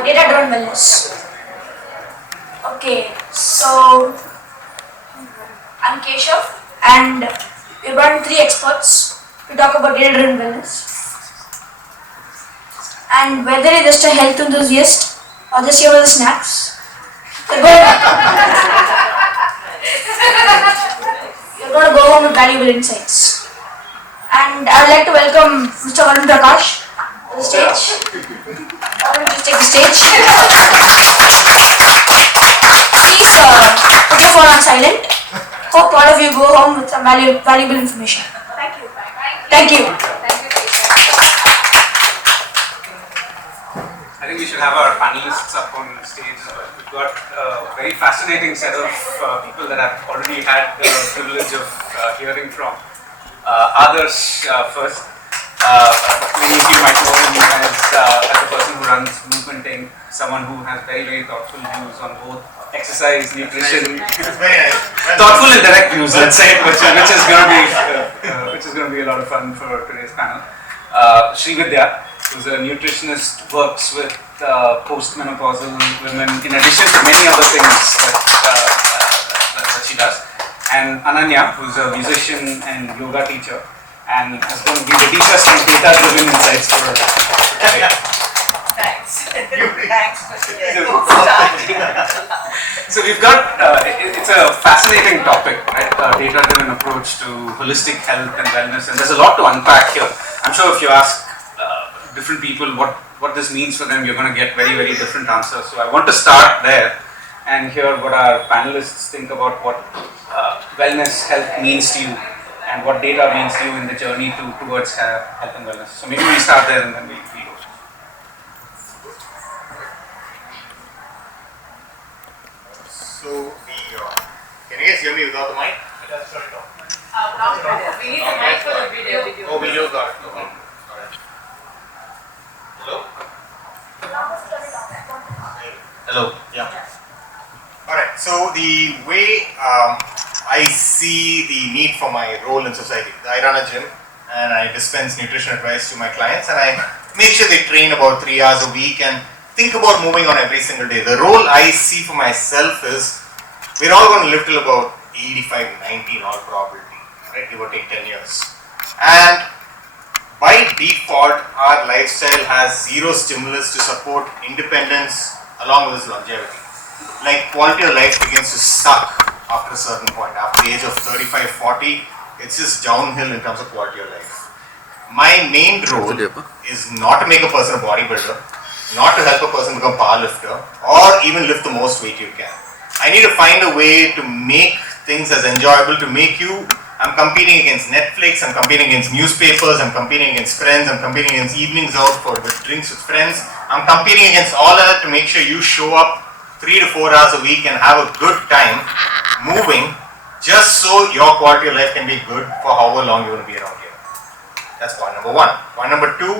data-driven wellness. Okay, so I'm Keshav, and we're brought 3 experts to talk about data-driven wellness. And whether you're just a health enthusiast or just here for the snacks, you're going to go home with valuable insights. And I would like to welcome Mr. Varun Prakash to the stage. Varun, please take the stage. Please put your phone on silent. Hope all of you go home with some valuable information. Thank you. Thank you. I think we should have our panelists up on stage as well. We've got a very fascinating set of people that I've already had the privilege of hearing from. Adarsh first. Many of you might know him as a person who runs Movement Inc., someone who has very, very thoughtful views on both exercise, nutrition, thoughtful and direct views, let's say, which is going to be a lot of fun for today's panel. Srividya, who's a nutritionist, works with post-menopausal women in addition to many other things that she does. And Ananya, who's a musician and yoga teacher, and is going to be the teacher some data-driven insights for today. Thanks. So we've got, it's a fascinating topic, right? Data-driven approach to holistic health and wellness, and there's a lot to unpack here. I'm sure if you ask different people what this means for them, you're going to get very, very different answers. So I want to start there and hear what our panelists think about what wellness, health means to you and what data means to you in the journey towards health and wellness. So maybe we start there and then we go. So can you guys hear me without the mic? We need the mic for the video. Oh, video got it. No problem. Alright. Hello? Hello? Yeah. Alright, so the way I see the need for my role in society. I run a gym and I dispense nutrition advice to my clients, and I make sure they train about 3 hours a week and think about moving on every single day. The role I see for myself is we're all going to live till about 85, 90 in all probability, right? Give or take 10 years. And by default, our lifestyle has zero stimulus to support independence along with its longevity. Like, quality of life begins to suck after a certain point. After the age of 35, 40, it's just downhill in terms of quality of life. My main role is not to make a person a bodybuilder, not to help a person become a powerlifter, or even lift the most weight you can. I need to find a way to make things as enjoyable, to make you. I'm competing against Netflix, I'm competing against newspapers, I'm competing against friends, I'm competing against evenings out with drinks with friends. I'm competing against all of that to make sure you show up 3 to 4 hours a week and have a good time moving, just so your quality of life can be good for however long you want to be around here. That's point number 1. Point number 2,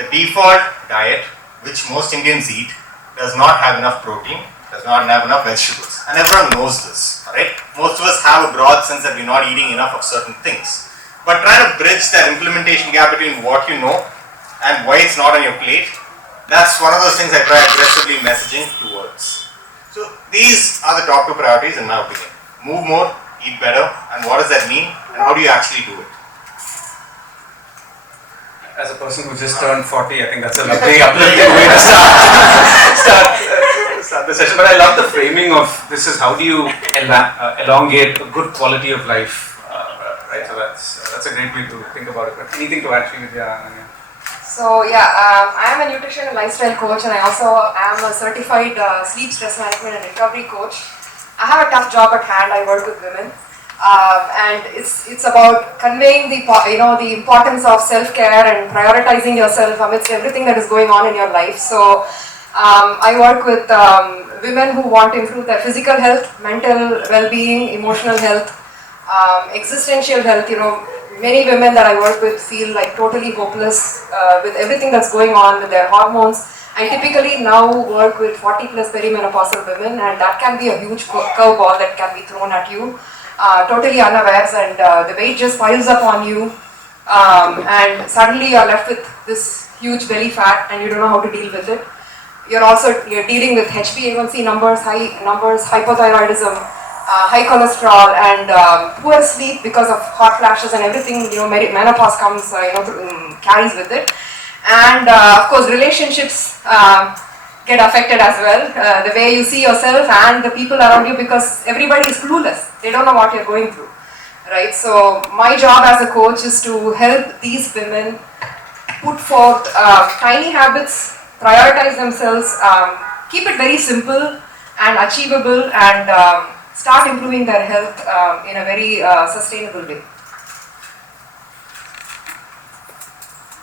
the default diet, which most Indians eat, does not have enough protein, does not have enough vegetables, and everyone knows this, right? Most of us have a broad sense that we're not eating enough of certain things, but try to bridge that implementation gap between what you know and why it's not on your plate. That's one of those things I try aggressively messaging towards. So these are the top 2 priorities in my opinion. Move more, eat better, and what does that mean, and how do you actually do it? As a person who just turned 40, I think that's a lovely uplifting way to start the session. But I love the framing of this is how do you elongate a good quality of life, right? So that's a great way to think about it. But anything to add, Srividya? So yeah, I am a nutrition and lifestyle coach, and I also am a certified sleep, stress management and recovery coach. I have a tough job at hand. I work with women. And it's about conveying the importance of self-care and prioritizing yourself amidst everything that is going on in your life. So I work with women who want to improve their physical health, mental well-being, emotional health, existential health. Many women that I work with feel like totally hopeless with everything that's going on with their hormones. I typically now work with 40 plus perimenopausal women, and that can be a huge curveball that can be thrown at you. Totally unawares, and the weight just piles up on you, and suddenly you're left with this huge belly fat and you don't know how to deal with it. You're dealing with HbA1c numbers, high numbers, hypothyroidism, high cholesterol, and poor sleep because of hot flashes and everything. Menopause comes, carries with it, and of course relationships get affected as well. The way you see yourself and the people around you, because everybody is clueless. They don't know what you're going through, right? So my job as a coach is to help these women put forth tiny habits, prioritize themselves, keep it very simple and achievable, and start improving their health in a very sustainable way.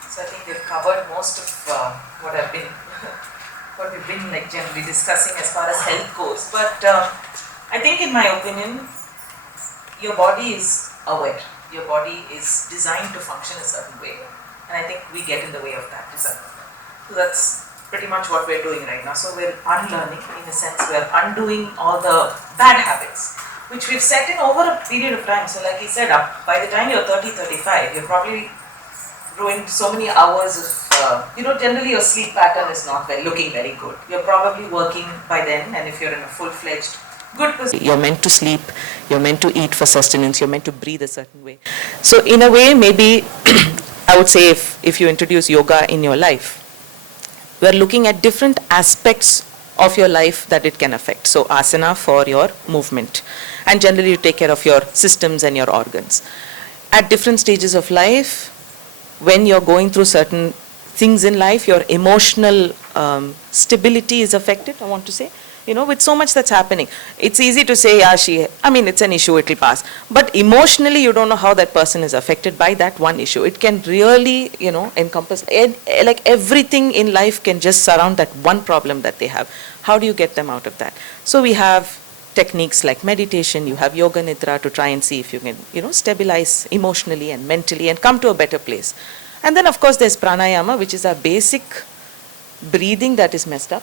So I think we've covered most of what we've been like generally discussing as far as health goes. But I think, in my opinion, your body is aware. Your body is designed to function a certain way, and I think we get in the way of that design. So that's pretty much what we're doing right now. So we're unlearning, in a sense, we're undoing all the bad habits, which we've set in over a period of time. So like he said, by the time you're 30, 35, you're probably ruined so many hours of, generally your sleep pattern is not looking very good. You're probably working by then, and if you're in a full-fledged good position, you're meant to sleep, you're meant to eat for sustenance, you're meant to breathe a certain way. So in a way, maybe I would say if you introduce yoga in your life, we're looking at different aspects of your life that it can affect. So asana for your movement, and generally you take care of your systems and your organs. At different stages of life, when you're going through certain things in life, your emotional stability is affected, I want to say. With so much that's happening, it's easy to say, it's an issue, it'll pass. But emotionally, you don't know how that person is affected by that one issue. It can really, encompass, like everything in life can just surround that one problem that they have. How do you get them out of that? So we have techniques like meditation, you have yoga nidra to try and see if you can, stabilize emotionally and mentally and come to a better place. And then of course there's pranayama, which is our basic breathing that is messed up.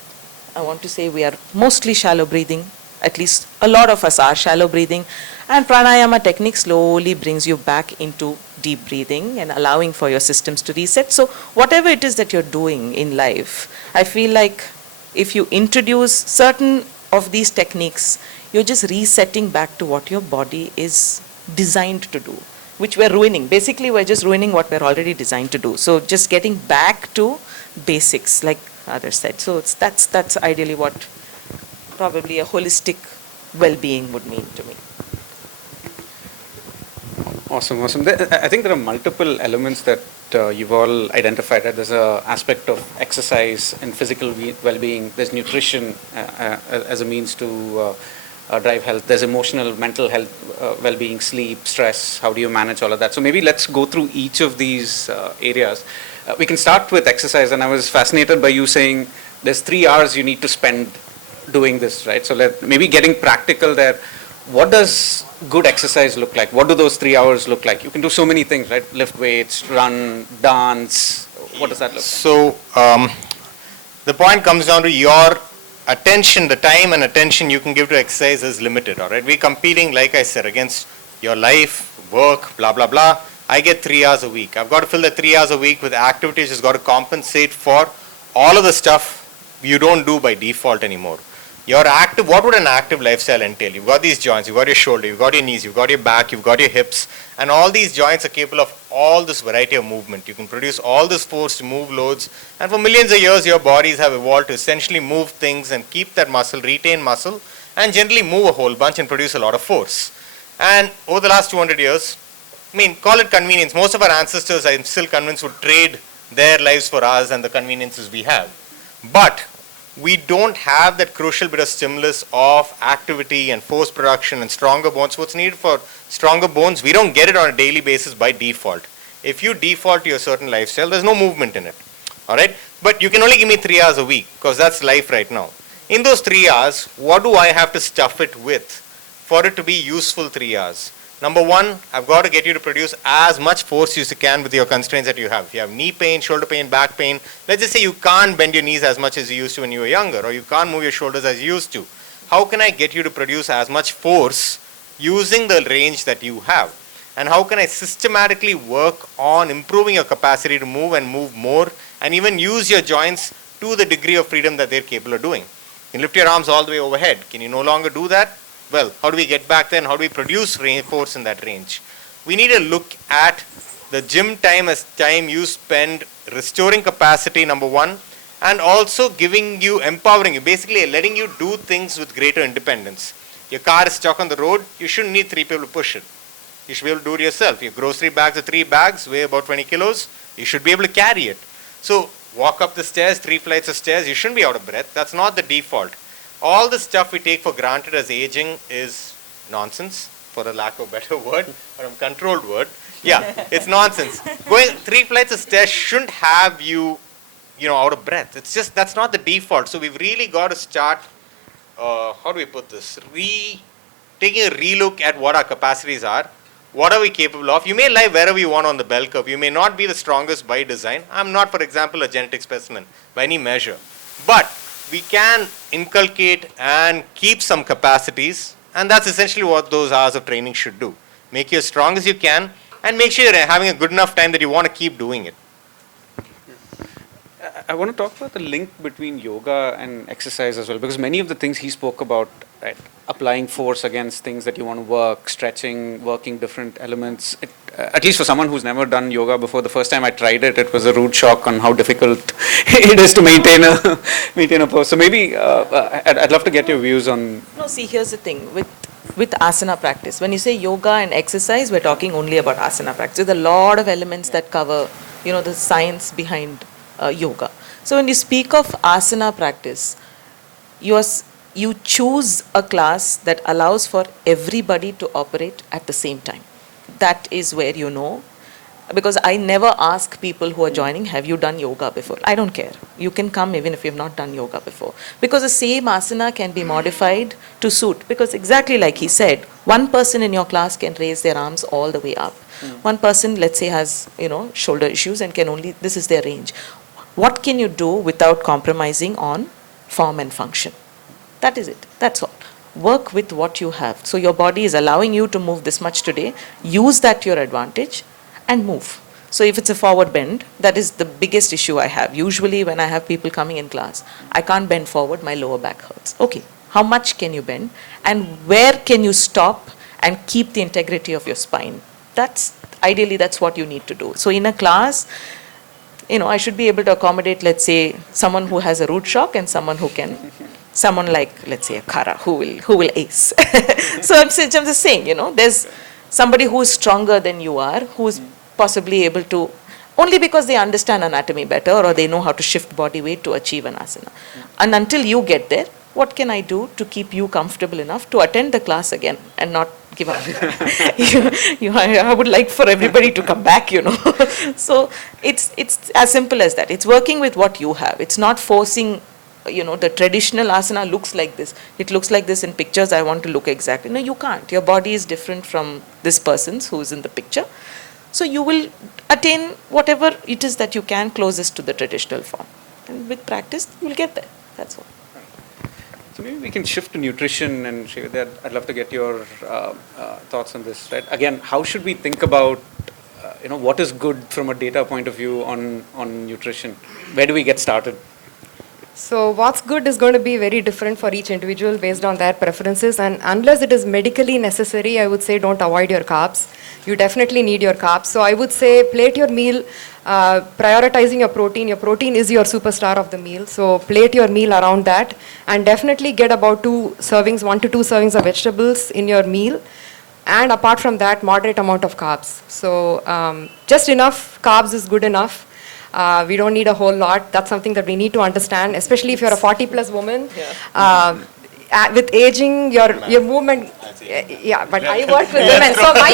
I want to say we are mostly shallow breathing, at least a lot of us are shallow breathing, and pranayama technique slowly brings you back into deep breathing and allowing for your systems to reset. So whatever it is that you're doing in life, I feel like if you introduce certain of these techniques, you're just resetting back to what your body is designed to do, which we're ruining. Basically, we're just ruining what we're already designed to do. So just getting back to basics, like Adarsh said. So that's ideally what probably a holistic well-being would mean to me. Awesome. I think there are multiple elements that you've all identified. There's an aspect of exercise and physical well-being. There's nutrition as a means to drive health. There's emotional, mental health, well-being, sleep, stress. How do you manage all of that? So maybe let's go through each of these areas. We can start with exercise, and I was fascinated by you saying there's 3 hours you need to spend doing this, right? So maybe getting practical there. What does good exercise look like? What do those 3 hours look like? You can do so many things, right? Lift weights, run, dance. What does that look like? So the point comes down to your attention, the time and attention you can give to exercise is limited, all right? We're competing, like I said, against your life, work, blah, blah, blah. I get 3 hours a week. I've got to fill the 3 hours a week with activities that's got to compensate for all of the stuff you don't do by default anymore. Your active, what would an active lifestyle entail? You've got these joints, you've got your shoulder, you've got your knees, you've got your back, you've got your hips, and all these joints are capable of all this variety of movement. You can produce all this force to move loads, and for millions of years your bodies have evolved to essentially move things and keep that muscle, retain muscle, and generally move a whole bunch and produce a lot of force. And over the last 200 years, call it convenience. Most of our ancestors, I'm still convinced, would trade their lives for us and the conveniences we have. But we don't have that crucial bit of stimulus of activity and force production and stronger bones. What's needed for stronger bones, we don't get it on a daily basis by default. If you default to a certain lifestyle, there's no movement in it. All right? But you can only give me 3 hours a week because that's life right now. In those 3 hours, what do I have to stuff it with for it to be useful 3 hours? Number one, I've got to get you to produce as much force as you can with your constraints that you have. If you have knee pain, shoulder pain, back pain, let's just say you can't bend your knees as much as you used to when you were younger, or you can't move your shoulders as you used to. How can I get you to produce as much force using the range that you have? And how can I systematically work on improving your capacity to move and move more, and even use your joints to the degree of freedom that they're capable of doing. You can lift your arms all the way overhead. Can you no longer do that? Well, how do we get back then? How do we produce force in that range? We need to look at the gym time as time you spend restoring capacity, number one, and also giving you, empowering you, basically letting you do things with greater independence. Your car is stuck on the road, you shouldn't need 3 people to push it. You should be able to do it yourself. Your grocery bags are 3 bags, weigh about 20 kilos, you should be able to carry it. So walk up the stairs, 3 flights of stairs, you shouldn't be out of breath. That's not the default. All the stuff we take for granted as aging is nonsense, for a lack of a better word, or a controlled word. Yeah, it's nonsense. Going 3 flights of stairs shouldn't have you, out of breath. It's just, that's not the default. So we've really got to start, how do we put this? Taking a relook at what our capacities are. What are we capable of? You may lie wherever you want on the bell curve. You may not be the strongest by design. I'm not, for example, a genetic specimen by any measure. But we can inculcate and keep some capacities, and that's essentially what those hours of training should do. Make you as strong as you can, and make sure you're having a good enough time that you want to keep doing it. I want to talk about the link between yoga and exercise as well, because many of the things he spoke about, right, applying force against things that you want to work, stretching, working different elements, at least for someone who's never done yoga before, the first time I tried it, it was a rude shock on how difficult it is to maintain a pose. So maybe I'd love to get your views on... No, see, here's the thing. With asana practice, when you say yoga and exercise, we're talking only about asana practice. There's a lot of elements that cover, the science behind yoga. So when you speak of asana practice, you choose a class that allows for everybody to operate at the same time. That is where because I never ask people who are joining, have you done yoga before? I don't care. You can come even if you've not done yoga before. Because the same asana can be modified to suit. Because exactly like he said, one person in your class can raise their arms all the way up. One person, let's say, has, shoulder issues and this is their range. What can you do without compromising on form and function? That is it. That's all. Work with what you have. So your body is allowing you to move this much today. Use that to your advantage and move. So if it's a forward bend, that is the biggest issue I have. Usually when I have people coming in class, I can't bend forward, my lower back hurts. Okay, how much can you bend? And where can you stop and keep the integrity of your spine? Ideally, that's what you need to do. So in a class, I should be able to accommodate, let's say, someone who has a root shock and someone like, let's say, a Kara, who will ace. So I'm just saying, there's somebody who is stronger than you are, who is possibly able to, only because they understand anatomy better or they know how to shift body weight to achieve an asana. And until you get there, what can I do to keep you comfortable enough to attend the class again and not give up? I would like for everybody to come back, So it's as simple as that. It's working with what you have. It's not forcing, the traditional asana looks like this. It looks like this in pictures. I want to look exactly. No, you can't. Your body is different from this person's who is in the picture. So you will attain whatever it is that you can closest to the traditional form. And with practice, you will get there. That's all. So maybe we can shift to nutrition, and Srividya, I'd love to get your thoughts on this. Right? Again, how should we think about, what is good from a data point of view on nutrition? Where do we get started? So what's good is going to be very different for each individual based on their preferences, and unless it is medically necessary, I would say don't avoid your carbs. You definitely need your carbs. So I would say plate your meal, prioritizing your protein. Your protein is your superstar of the meal. So plate your meal around that, and definitely get about 1 to 2 servings of vegetables in your meal. And apart from that, moderate amount of carbs. So just enough carbs is good enough. We don't need a whole lot. That's something that we need to understand, especially if you're a 40-plus woman. Yeah. With aging, your movement, but I work with women, so I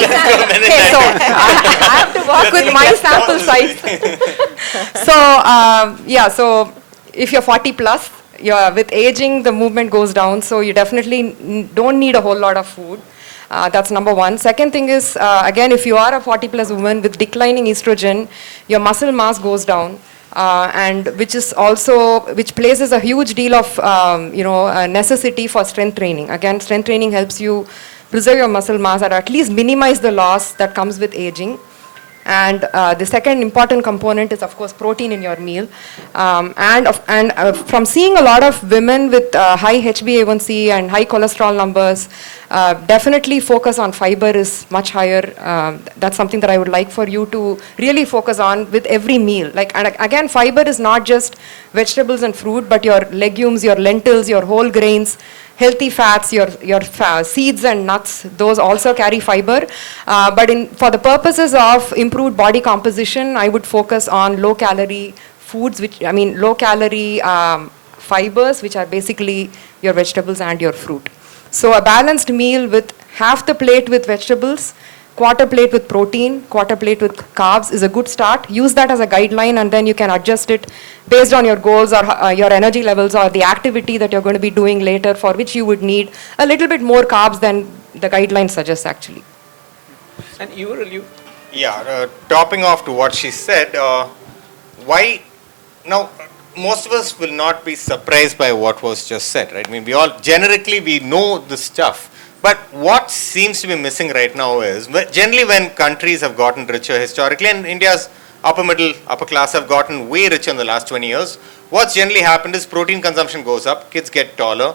have to work with my sample size. So if you're 40-plus, with aging, the movement goes down, so you definitely don't need a whole lot of food. That's number one. Second thing is, again, if you are a 40-plus woman with declining estrogen, your muscle mass goes down. And which places a huge deal of necessity for strength training. Again, strength training helps you preserve your muscle mass or at least minimize the loss that comes with aging. And the second important component is, of course, protein in your meal. From seeing a lot of women with high HbA1c and high cholesterol numbers, definitely focus on fiber is much higher. That's something that I would like for you to really focus on with every meal. Like, and again, fiber is not just vegetables and fruit, but your legumes, your lentils, your whole grains, healthy fats, your seeds and nuts, those also carry fiber. But for the purposes of improved body composition, I would focus on low calorie foods, low calorie fibers, which are basically your vegetables and your fruit. So a balanced meal with half the plate with vegetables, quarter plate with protein, quarter plate with carbs is a good start. Use that as a guideline, and then you can adjust it based on your goals or your energy levels or the activity that you're going to be doing later, for which you would need a little bit more carbs than the guideline suggests actually. And you Yeah, topping off to what she said, why now most of us will not be surprised by what was just said, right? I mean, we all generically we know the stuff. But what seems to be missing right now is, generally when countries have gotten richer historically, and India's upper class have gotten way richer in the last 20 years, what's generally happened is protein consumption goes up, kids get taller,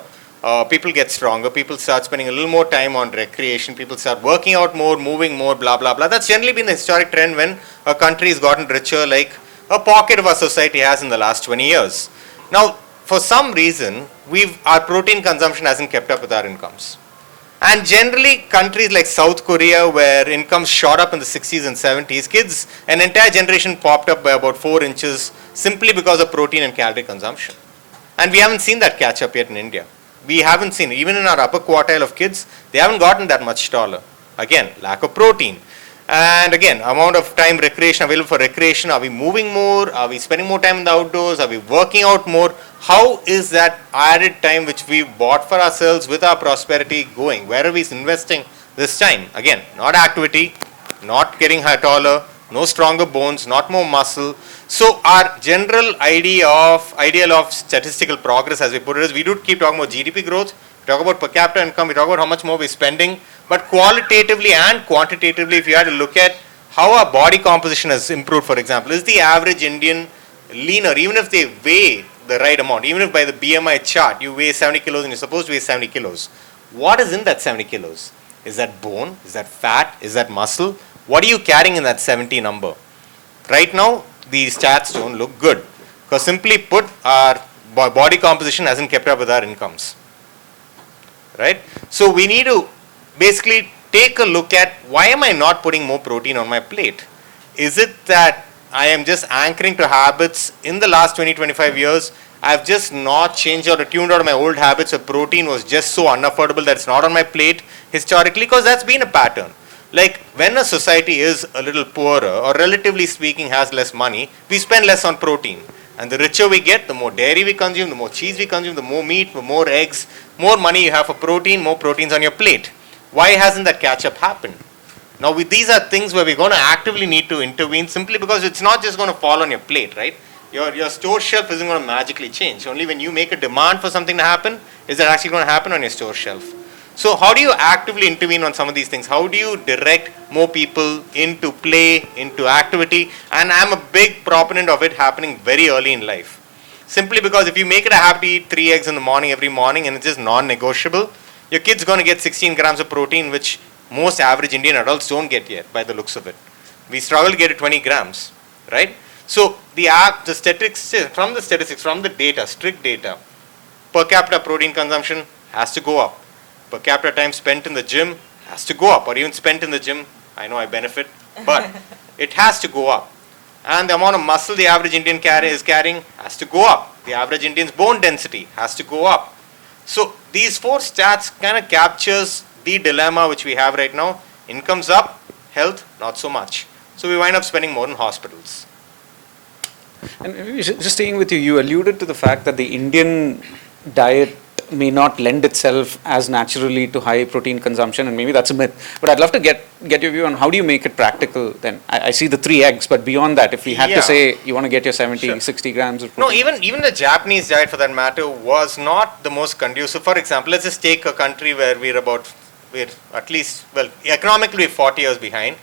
people get stronger, people start spending a little more time on recreation, people start working out more, moving more, blah, blah, blah. That's generally been the historic trend when a country has gotten richer, like a pocket of our society has in the last 20 years. Now, for some reason, our protein consumption hasn't kept up with our incomes. And generally, countries like South Korea, where incomes shot up in the 60s and 70s, an entire generation popped up by about 4 inches simply because of protein and calorie consumption. And we haven't seen that catch up yet in India. We haven't seen it. Even in our upper quartile of kids, they haven't gotten that much taller. Again, lack of protein. And again, amount of time recreation available for recreation. Are we moving more? Are we spending more time in the outdoors? Are we working out more? How is that added time which we bought for ourselves with our prosperity going? Where are we investing this time? Again, not activity, not getting taller, no stronger bones, not more muscle. So our general ideal of statistical progress, as we put it, is we do keep talking about GDP growth, we talk about per capita income, we talk about how much more we're spending, but qualitatively and quantitatively, if you had to look at how our body composition has improved, for example, is the average Indian leaner, even if they weigh the right amount, even if by the BMI chart you weigh 70 kilos and you're supposed to weigh 70 kilos. What is in that 70 kilos? Is that bone? Is that fat? Is that muscle? What are you carrying in that 70 number? Right now, these stats don't look good, because simply put, our body composition hasn't kept up with our incomes. Right? So we need to basically take a look at, why am I not putting more protein on my plate? Is it that I am just anchoring to habits in the last 20-25 years? I've just not changed or tuned out of my old habits where protein was just so unaffordable that it's not on my plate historically, because that's been a pattern. Like when a society is a little poorer or relatively speaking has less money, we spend less on protein. And the richer we get, the more dairy we consume, the more cheese we consume, the more meat, the more eggs, more money you have for protein, more proteins on your plate. Why hasn't that catch up happened? Now these are things where we're going to actively need to intervene, simply because it's not just going to fall on your plate, right? Your store shelf isn't going to magically change. Only when you make a demand for something to happen is that actually going to happen on your store shelf. So how do you actively intervene on some of these things? How do you direct more people into play, into activity? And I'm a big proponent of it happening very early in life. Simply because if you make it a habit to eat 3 eggs in the morning every morning and it's just non-negotiable, your kid's going to get 16 grams of protein, which most average Indian adults don't get yet by the looks of it. We struggle to get to 20 grams, right? So the statistics, from the data, strict data, per capita protein consumption has to go up. Per capita time spent in the gym has to go up, or even spent in the gym, I know I benefit, but it has to go up. And the amount of muscle the average Indian is carrying has to go up. The average Indian's bone density has to go up. So these 4 stats kind of captures the dilemma which we have right now. Income's up, health not so much. So we wind up spending more in hospitals. And maybe just staying with you, you alluded to the fact that the Indian diet may not lend itself as naturally to high protein consumption, and maybe that's a myth. But I'd love to get your view on how do you make it practical then? I see the 3 eggs, but beyond that, if we had to say you want to get your 70, 60 grams of protein. No, even the Japanese diet for that matter was not the most conducive. For example, let's just take a country where we're at least, well, economically 40 years behind.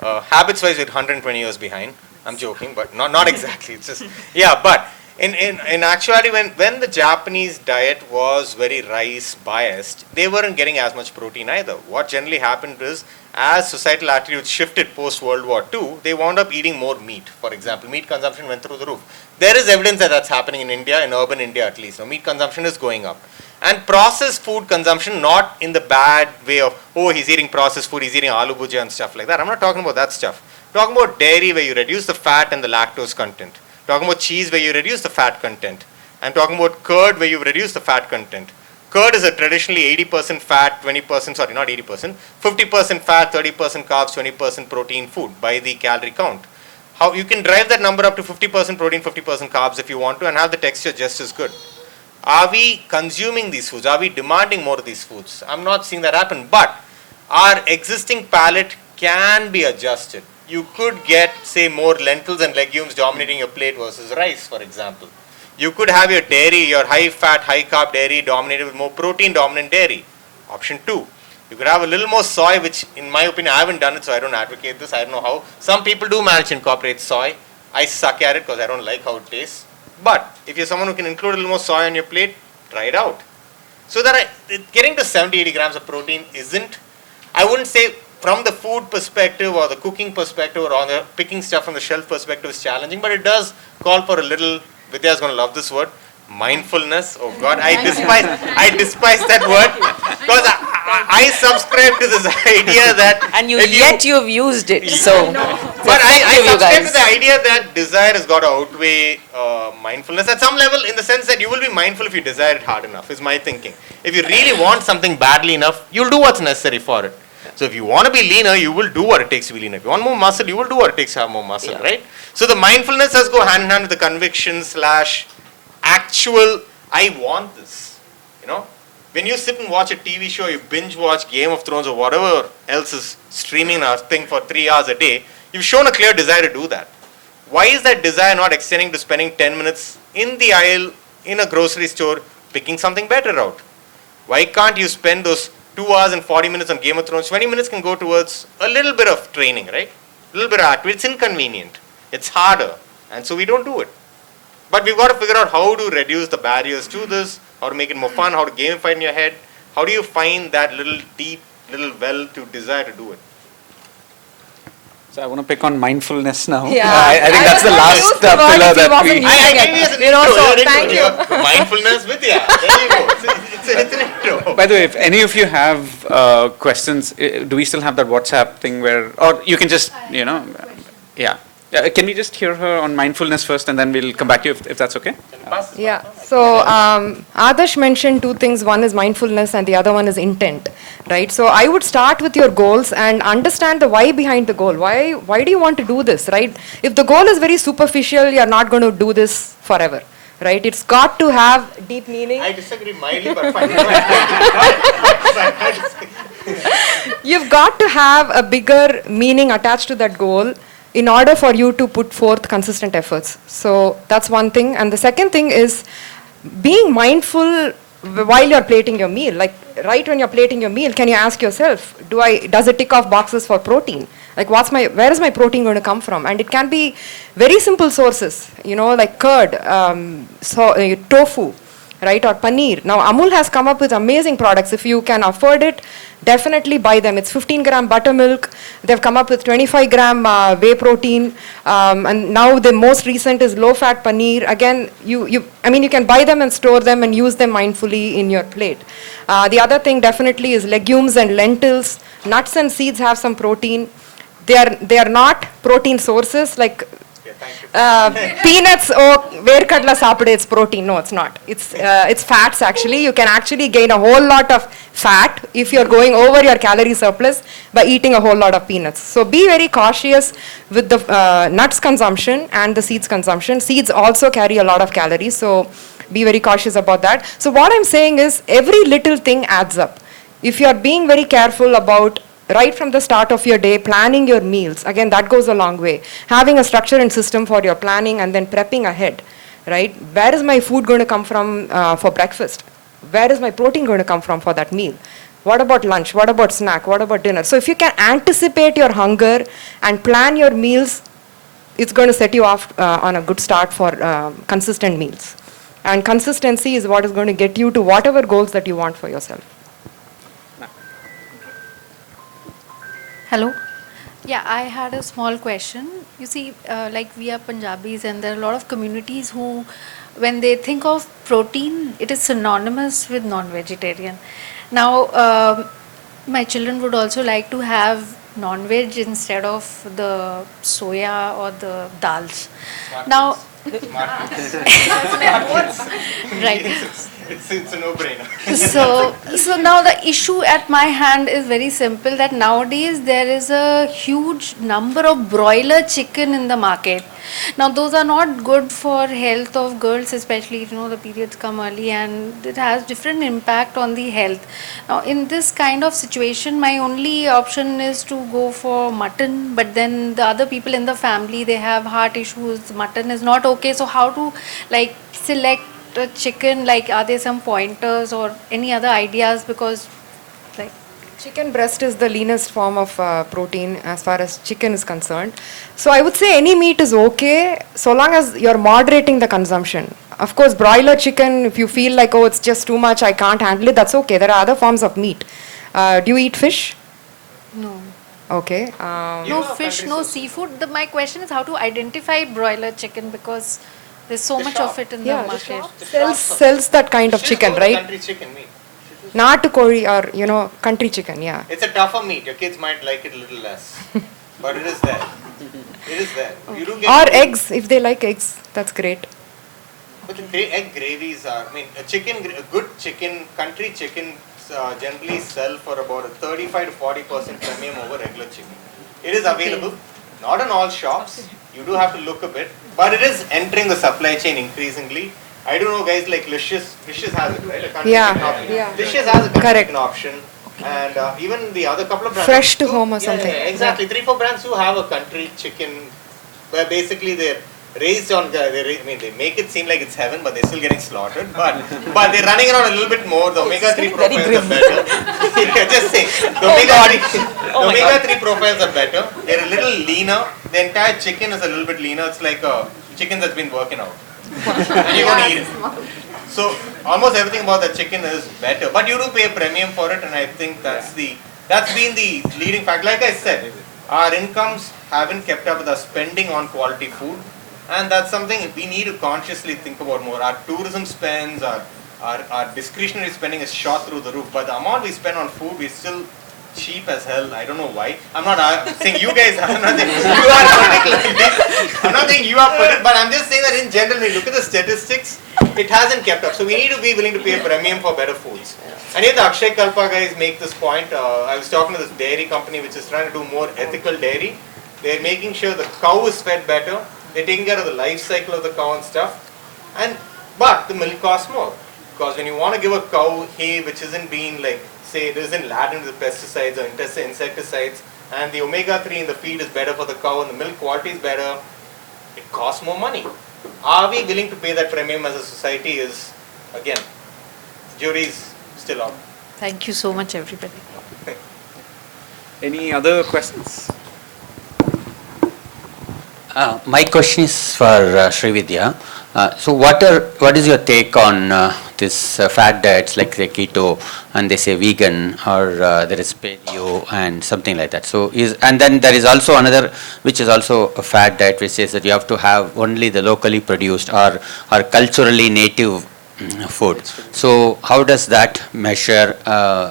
Habits-wise, we're 120 years behind. I'm joking, but not exactly. It's just, yeah, but in actuality, when the Japanese diet was very rice biased, they weren't getting as much protein either. What generally happened is, as societal attitudes shifted post World War II, they wound up eating more meat. For example, meat consumption went through the roof. There is evidence that that's happening in India, in urban India at least. Now, meat consumption is going up. And processed food consumption, not in the bad way of, oh, he's eating processed food, he's eating aloo bhujia and stuff like that. I'm not talking about that stuff. I'm talking about dairy, where you reduce the fat and the lactose content. Talking about cheese, where you reduce the fat content. I'm talking about curd, where you reduce the fat content. Curd is a traditionally 80% fat, 20%, sorry, not 80%, 50% fat, 30% carbs, 20% protein food by the calorie count. How you can drive that number up to 50% protein, 50% carbs if you want to, and have the texture just as good. Are we consuming these foods? Are we demanding more of these foods? I'm not seeing that happen, but our existing palate can be adjusted. You could get, say, more lentils and legumes dominating your plate versus rice, for example. You could have your dairy, your high fat, high carb dairy dominated with more protein dominant dairy. Option 2. You could have a little more soy, which in my opinion, I haven't done it, so I don't advocate this. I don't know how. Some people do manage to incorporate soy. I suck at it because I don't like how it tastes. But if you're someone who can include a little more soy on your plate, try it out. So that getting to 70-80 grams of protein isn't, I wouldn't say from the food perspective or the cooking perspective or on the picking stuff from the shelf perspective is challenging, but it does call for a little, Vidya's going to love this word, mindfulness. Oh God, I despise that word because I subscribe to this idea that And you've used it, so. But I subscribe to the idea that desire has got to outweigh mindfulness at some level, in the sense that you will be mindful if you desire it hard enough, is my thinking. If you really want something badly enough, you'll do what's necessary for it. So if you want to be leaner, you will do what it takes to be leaner. If you want more muscle, you will do what it takes to have more muscle, right? So the mindfulness has go hand in hand with the conviction / actual, I want this, you know. When you sit and watch a TV show, you binge watch Game of Thrones or whatever else is streaming a thing for 3 hours a day, you've shown a clear desire to do that. Why is that desire not extending to spending 10 minutes in the aisle in a grocery store picking something better out? Why can't you spend those 2 hours and 40 minutes on Game of Thrones? 20 minutes can go towards a little bit of training, right? A little bit of activity. It's inconvenient. It's harder. And so we don't do it. But we've got to figure out how to reduce the barriers to this, how to make it more fun, how to gamify it in your head. How do you find that little deep, little well to desire to do it? So I want to pick on mindfulness now. Yeah. I think that's the last pillar that we... I gave you as an You know, intro. so You're thank into it. Mindfulness with you. There you go. It's an intro. By the way, if any of you have questions, do we still have that WhatsApp thing where, or you can just, yeah. Can we just hear her on mindfulness first, and then we'll come back to you if that's okay? Yeah. So Adarsh mentioned 2 things. One is mindfulness and the other one is intent, right? So I would start with your goals and understand the why behind the goal. Why do you want to do this, right? If the goal is very superficial, you're not going to do this forever, right? It's got to have deep meaning. I disagree mildly, but fine. You've got to have a bigger meaning attached to that goal in order for you to put forth consistent efforts. So that's one thing. And the second thing is being mindful while you're plating your meal. Like right when you're plating your meal, can you ask yourself, does it tick off boxes for protein? Like where is my protein going to come from? And it can be very simple sources, like curd, tofu, right, or paneer. Now Amul has come up with amazing products. If you can afford it, definitely buy them. It's 15-gram buttermilk. They've come up with 25-gram whey protein, and now the most recent is low-fat paneer. Again, you can buy them and store them and use them mindfully in your plate. The other thing definitely is legumes and lentils. Nuts and seeds have some protein. They are not protein sources like peanuts or verkadla sapade, it's protein. No, it's not. It's fats actually. You can actually gain a whole lot of fat if you're going over your calorie surplus by eating a whole lot of peanuts. So be very cautious with the nuts consumption and the seeds consumption. Seeds also carry a lot of calories, so be very cautious about that. So what I'm saying is every little thing adds up. If you're being very careful about right from the start of your day, planning your meals, again, that goes a long way. Having a structure and system for your planning and then prepping ahead, right? Where is my food going to come from for breakfast? Where is my protein going to come from for that meal? What about lunch? What about snack? What about dinner? So if you can anticipate your hunger and plan your meals, it's going to set you off on a good start for consistent meals. And consistency is what is going to get you to whatever goals that you want for yourself. Hello. Yeah, I had a small question. You see, like we are Punjabis, and there are a lot of communities who, when they think of protein, it is synonymous with non-vegetarian. Now, my children would also like to have non-veg instead of the soya or the dals. Now, right. It's a no-brainer. So now the issue at my hand is very simple, that nowadays there is a huge number of broiler chicken in the market. Now those are not good for health of girls, especially if the periods come early, and it has different impact on the health. Now in this kind of situation, my only option is to go for mutton, but then the other people in the family, they have heart issues, mutton is not okay. So how to select a chicken? Are there some pointers or any other ideas? Because Chicken breast is the leanest form of protein as far as chicken is concerned. So I would say any meat is okay so long as you're moderating the consumption. Of course, broiler chicken, if you feel like, oh, it's just too much, I can't handle it, that's okay. There are other forms of meat. Do you eat fish? no. Okay. No fish, no seafood. My question is how to identify broiler chicken, because there's so much of it in the market. Sells that kind of chicken, right? Country chicken meat. Natu kori or, country chicken, yeah. It's a tougher meat. Your kids might like it a little less. But it is there. It is there. You do get Or eggs, if they like eggs, that's great. But the egg gravies are, a good chicken, country chicken generally sell for about a 35 to 40% premium over regular chicken. It is available, not in all shops. You do have to look a bit, but it is entering the supply chain increasingly. I don't know, guys, like Licious has it, right? A country chicken option. Licious has a country chicken option. And even the other couple of brands. Fresh to home or something. Yeah, exactly. 3-4 brands who have a country chicken where basically they're raised on, they make it seem like it's heaven, but they're still getting slaughtered. But they're running around a little bit more. The omega-3 profiles are better. Just say, the omega-3 profiles are better. They're a little leaner. The entire chicken is a little bit leaner. It's like a chicken that's been working out. And you're going to eat it. So almost everything about the chicken is better. But you do pay a premium for it, and I think that's been the leading factor. Like I said, our incomes haven't kept up with our spending on quality food. And that's something we need to consciously think about more. Our tourism spends, our discretionary spending is shot through the roof. But the amount we spend on food, we're still cheap as hell. I don't know why. I'm not saying you guys, I'm not saying you are particularly, I'm not saying you are particular, but I'm just saying that in general, when you look at the statistics, it hasn't kept up. So we need to be willing to pay a premium for better foods. And if the Akshay Kalpa guys make this point, I was talking to this dairy company which is trying to do more ethical dairy. They're making sure the cow is fed better. They're taking care of the life cycle of the cow and stuff. But the milk costs more. Because when you want to give a cow hay which isn't being say it isn't laden with pesticides or insecticides, and the omega-3 in the feed is better for the cow and the milk quality is better, it costs more money. Are we willing to pay that premium as a society is, again, jury's still out. Thank you so much, everybody. Any other questions? My question is for Srividya. So what is your take on this fad diets like the keto, and they say vegan, or there is paleo and something like that? So and then there is also another which is also a fad diet which says that you have to have only the locally produced or culturally native food. So how does that measure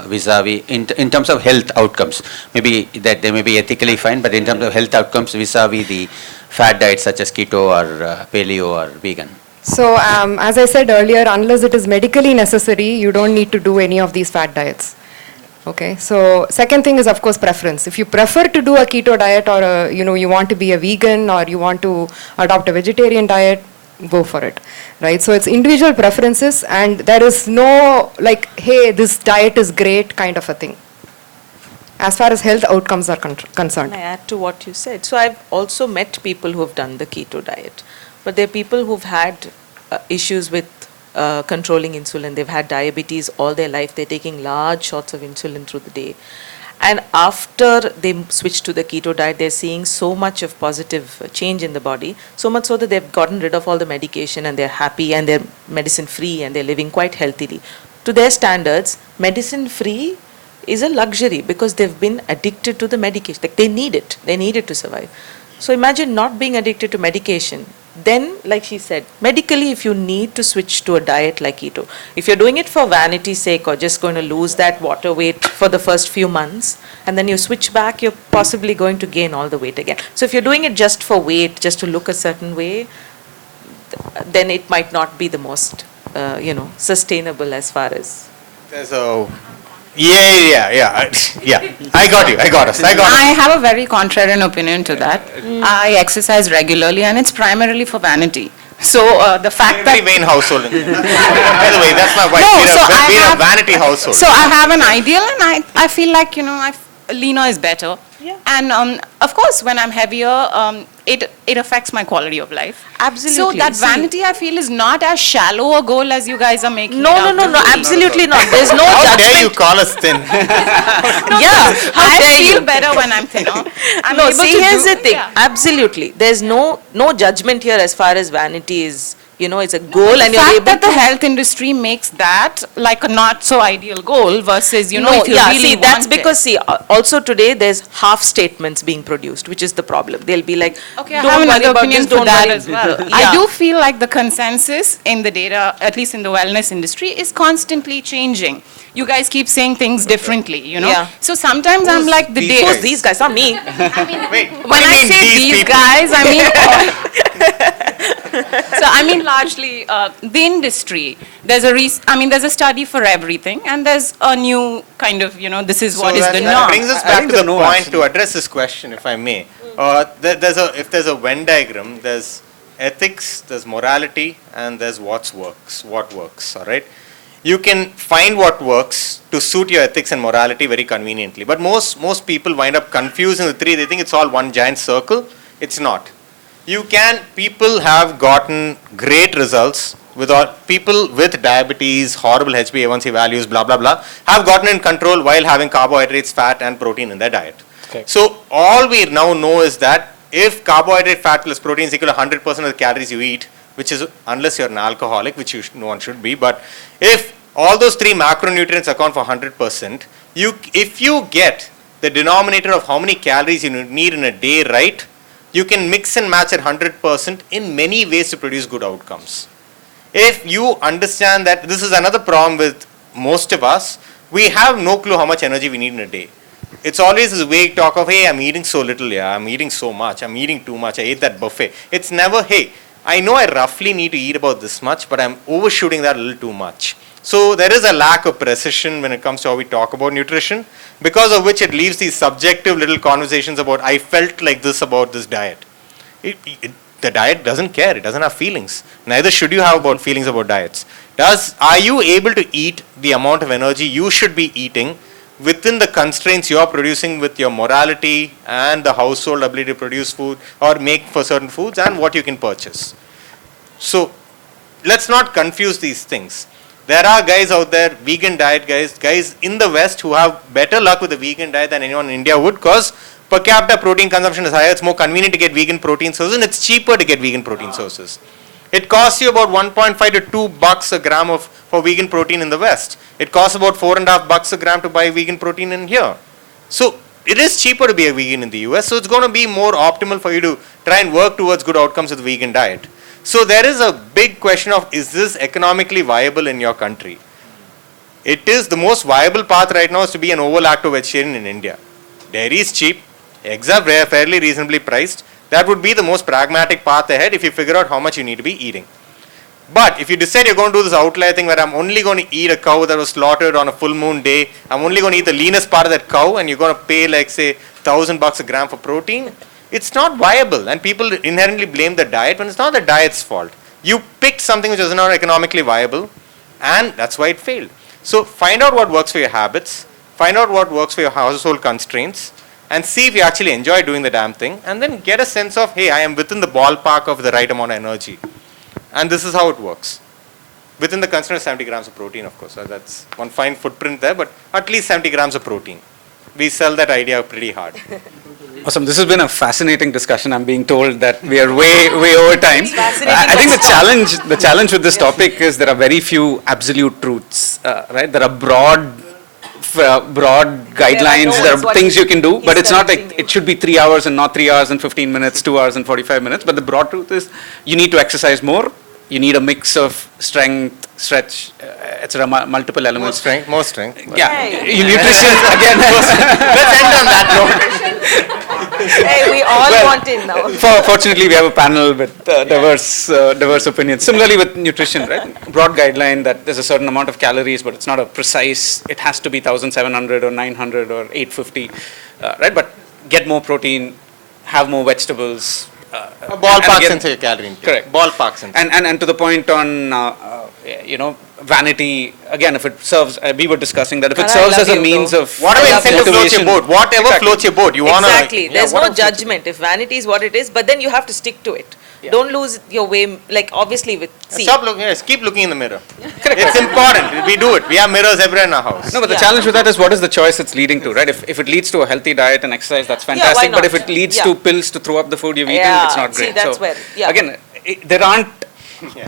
vis-a-vis in terms of health outcomes? Maybe that they may be ethically fine, but in terms of health outcomes vis-a-vis the fad diets such as keto or paleo or vegan? So as I said earlier, unless it is medically necessary, you don't need to do any of these fad diets. Okay, so second thing is of course preference. If you prefer to do a keto diet, or you want to be a vegan, or you want to adopt a vegetarian diet, go for it, right? So it's individual preferences, and there is no hey, this diet is great kind of a thing as far as health outcomes are concerned. Can I add to what you said? So I've also met people who have done the keto diet, but there are people who've had issues with controlling insulin. They've had diabetes all their life. They're taking large shots of insulin through the day. And after they switch to the keto diet, they're seeing so much of positive change in the body, so much so that they've gotten rid of all the medication and they're happy and they're medicine free and they're living quite healthily. To their standards, medicine free is a luxury because they've been addicted to the medication. Like they need it to survive. So imagine not being addicted to medication. Then, like she said, medically, if you need to switch to a diet like keto, if you're doing it for vanity's sake or just going to lose that water weight for the first few months, and then you switch back, you're possibly going to gain all the weight again. So if you're doing it just for weight, just to look a certain way, then it might not be the most, sustainable as far as. There's a Yeah. I got us. I have a very contrarian opinion to that. I exercise regularly and it's primarily for vanity. So the fact Very that... vain household. By the way, that's my wife. No, We're a vanity household. So I have an ideal and I feel like, leaner is better. Yeah. And of course, when I'm heavier, it affects my quality of life. Absolutely. So that See- vanity, I feel, is not as shallow a goal as you guys are making it No, out to be. absolutely not. There's no How judgment. dare you call us thin? Yeah, how I dare feel you? better when I'm thinner. I'm No, able see, to here's do- the thing. yeah. Absolutely. There's no judgment here as far as vanity is, it's a goal and The you're fact able that the to. health industry makes that like a not so ideal goal versus, if you yeah, really see, that's want because, see, also today there's half statements being produced, which is the problem. They'll be like, Okay, I don't have worry another about opinion this, for don't that worry. as well. Yeah. I do feel like the consensus in the data, at least in the wellness industry, is constantly changing. You guys keep saying things differently, Yeah. So sometimes I'm like the these day. Who's these guys? Not me. Wait, When I say these people? guys, I mean. So I mean largely the industry. There's a study for everything, and there's a new kind of this is what is the that norm. brings us I back think to the the no point answer. to address this question, if I may. If there's a Venn diagram, there's ethics, there's morality, and there's what works, all right? You can find what works to suit your ethics and morality very conveniently. But most people wind up confusing the three. They think it's all one giant circle. It's not. People have gotten great results people with diabetes, horrible HbA1c values, blah, blah, blah, have gotten in control while having carbohydrates, fat, and protein in their diet. Okay. So all we now know is that if carbohydrate, fat plus protein is equal to 100% of the calories you eat, which is, unless you're an alcoholic, which no one should be, but if all those three macronutrients account for 100%, if you get the denominator of how many calories you need in a day right, you can mix and match at 100% in many ways to produce good outcomes. If you understand that, this is another problem with most of us, we have no clue how much energy we need in a day. It's always this vague talk of, hey, I'm eating so little, I'm eating so much, I'm eating too much, I ate that buffet. It's never, hey, I know I roughly need to eat about this much, but I'm overshooting that a little too much. So there is a lack of precision when it comes to how we talk about nutrition, because of which it leaves these subjective little conversations about, I felt like this about this diet. The diet doesn't care, it doesn't have feelings. Neither should you have about feelings about diets. Are you able to eat the amount of energy you should be eating within the constraints you are producing with your morality and the household ability to produce food or make for certain foods and what you can purchase? So let's not confuse these things. There are guys out there, vegan diet guys in the West who have better luck with the vegan diet than anyone in India would, because per capita protein consumption is higher. It's more convenient to get vegan protein sources, and it's cheaper to get vegan protein sources. It costs you about 1.5 to $2 a gram for vegan protein in the West. It costs about $4.50 a gram to buy vegan protein in here. So it is cheaper to be a vegan in the US. So it's going to be more optimal for you to try and work towards good outcomes with the vegan diet. So there is a big question of, is this economically viable in your country? It is the most viable path right now is to be an ovo-lacto vegetarian in India. Dairy is cheap, eggs are fairly reasonably priced. That would be the most pragmatic path ahead if you figure out how much you need to be eating. But if you decide you're going to do this outlier thing where I'm only going to eat a cow that was slaughtered on a full moon day, I'm only going to eat the leanest part of that cow, and you're going to pay like say $1,000 a gram for protein, it's not viable, and people inherently blame the diet when it's not the diet's fault. You picked something which was not economically viable, and that's why it failed. So find out what works for your habits, find out what works for your household constraints, and see if you actually enjoy doing the damn thing, and then get a sense of, hey, I am within the ballpark of the right amount of energy. And this is how it works. within the constraint of 70 grams of protein, of course. So that's one fine footprint there, but at least 70 grams of protein. We sell that idea pretty hard. Awesome. This has been a fascinating discussion. I'm being told that we are way over time. I think the challenge with this topic is there are very few absolute truths, right? There are broad guidelines, there are things you can do, but it's not like it should be 3 hours and not 3 hours and 15 minutes, 2 hours and 45 minutes. But the broad truth is you need to exercise more. You need a mix of strength, stretch, etc. Multiple elements. More strength. Yeah. Nutrition again. Let's end on that note. Hey, we all want in now. Fortunately, we have a panel with diverse opinions. Similarly with nutrition, right? Broad guideline that there's a certain amount of calories, but it's not a precise, it has to be 1,700 or 900 or 850, right? But get more protein, have more vegetables. A ballpark sense of your calorie intake. Correct. Ballpark sense. And to the point on, vanity, again, if it serves, we were discussing that if it serves as a means of whatever incentive floats your boat, whatever floats your boat, you want to. Exactly. There's no judgment. If vanity is what it is, but then you have to stick to it. Yeah. Don't lose your way, like obviously with Stop looking, yes, keep looking in the mirror. It's important. We do it. We have mirrors everywhere in our house. No, but the challenge with that is what is the choice it's leading to, right? If it leads to a healthy diet and exercise, that's fantastic. But if it leads to pills to throw up the food you've eaten, it's not great. See, that's where, again, there aren't.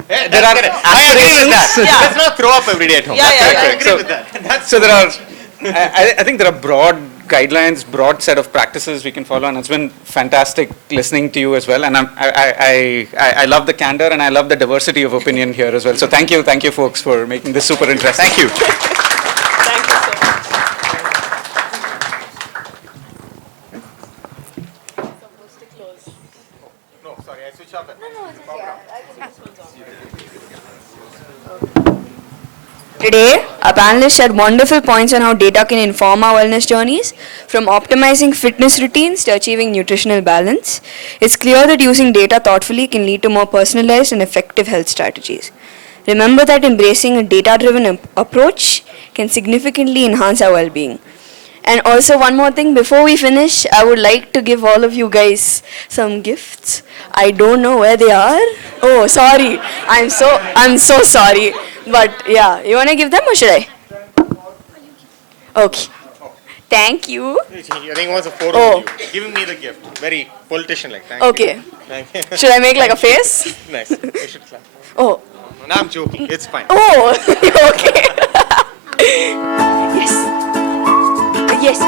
There are I agree with that. Let's not throw up every day at home. I agree with that. So there are, I think there are broad guidelines, broad set of practices we can follow, and it's been fantastic listening to you as well. And I love the candor and I love the diversity of opinion here as well. So thank you folks for making this super interesting. Thank you. Thank you so much. No, sorry, I switched off. Today, our panelists shared wonderful points on how data can inform our wellness journeys, from optimizing fitness routines to achieving nutritional balance. It's clear that using data thoughtfully can lead to more personalized and effective health strategies. Remember that embracing a data-driven approach can significantly enhance our well-being. And also one more thing, before we finish, I would like to give all of you guys some gifts. I don't know where they are. Oh, sorry. I'm so sorry. But yeah, you want to give them or should I? Okay. Thank you. I think he wants a photo with you. Giving me the gift. Very politician-like. Thank you. Okay. Thank you. Should I make like a face? Nice. You should clap. Oh. No, I'm joking. It's fine. Oh, okay. Yes. Yes.